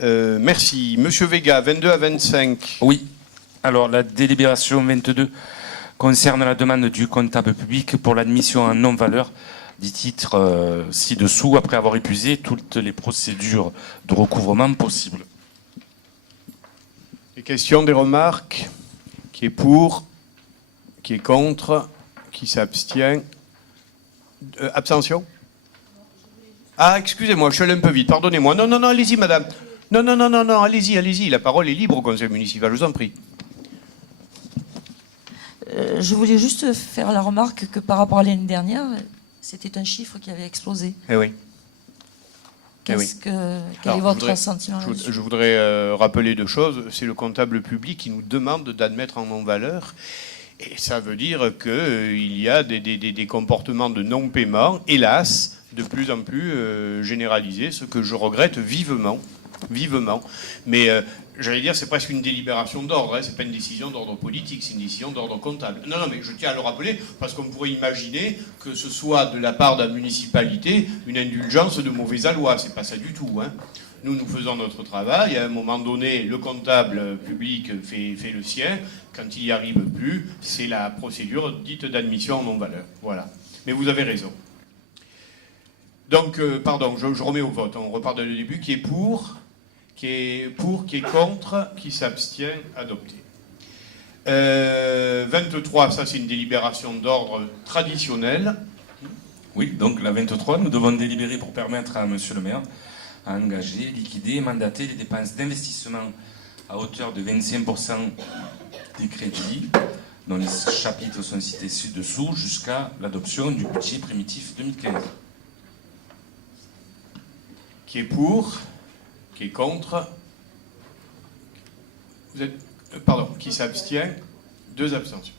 Merci. Monsieur Vega, 22 à 25. Oui. Alors, la délibération 22 concerne la demande du comptable public pour l'admission en non-valeur des titres ci-dessous, après avoir épuisé toutes les procédures de recouvrement possibles. Des questions, des remarques? Qui est pour? Qui est contre? Qui s'abstient? Abstention? Ah, excusez-moi, je suis allé un peu vite, pardonnez-moi. Non, non, non, allez-y, madame. Non, non, non, non, non, allez-y, allez-y. La parole est libre au conseil municipal, je vous en prie. Je voulais juste faire la remarque que par rapport à l'année dernière, c'était un chiffre qui avait explosé. Eh oui. Quel est votre sentiment là-dessus? Je voudrais rappeler deux choses. C'est le comptable public qui nous demande d'admettre en non-valeur. Et ça veut dire qu'il y a des comportements de non-paiement, hélas, de plus en plus généralisés, ce que je regrette vivement. Vivement. Mais j'allais dire, c'est presque une délibération d'ordre, hein. C'est pas une décision d'ordre politique, c'est une décision d'ordre comptable. Non, non, mais je tiens à le rappeler, parce qu'on pourrait imaginer que ce soit de la part de la municipalité une indulgence de mauvaise aloi. C'est pas ça du tout, hein. Nous faisons notre travail. À un moment donné, le comptable public fait le sien. Quand il n'y arrive plus, c'est la procédure dite d'admission en non-valeur. Voilà. Mais vous avez raison. Donc, pardon, je remets au vote. On repart du début. Qui est pour, qui est contre, qui s'abstient, adopté. 23, ça c'est une délibération d'ordre traditionnel. Oui, donc la 23, nous devons délibérer pour permettre à monsieur le maire à engager, liquider et mandater les dépenses d'investissement à hauteur de 25% des crédits, dont les chapitres sont cités ci-dessous, jusqu'à l'adoption du budget primitif 2015. Qui est pour, qui est contre, vous êtes, pardon, qui s'abstient, 2 abstentions.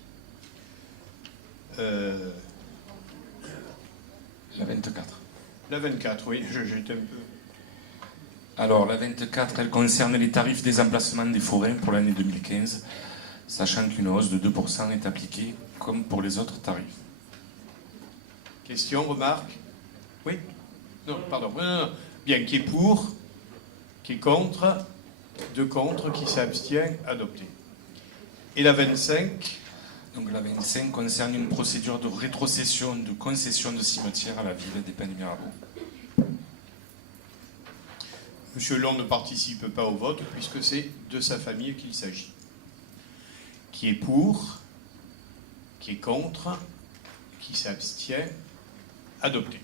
La 24. La 24, oui, j'étais un peu... Alors, la 24, elle concerne les tarifs des emplacements des forains pour l'année 2015, sachant qu'une hausse de 2% est appliquée comme pour les autres tarifs. Question, remarque? Oui? Non, pardon. Non. Bien, qui est pour, qui est contre, 2 contre, qui s'abstient, adopté. Et la 25? Donc la 25 concerne une procédure de rétrocession de concession de cimetière à la ville d'Épinay-Mirabeau. Monsieur Long ne participe pas au vote puisque c'est de sa famille qu'il s'agit. Qui est pour, qui est contre, qui s'abstient, adopté.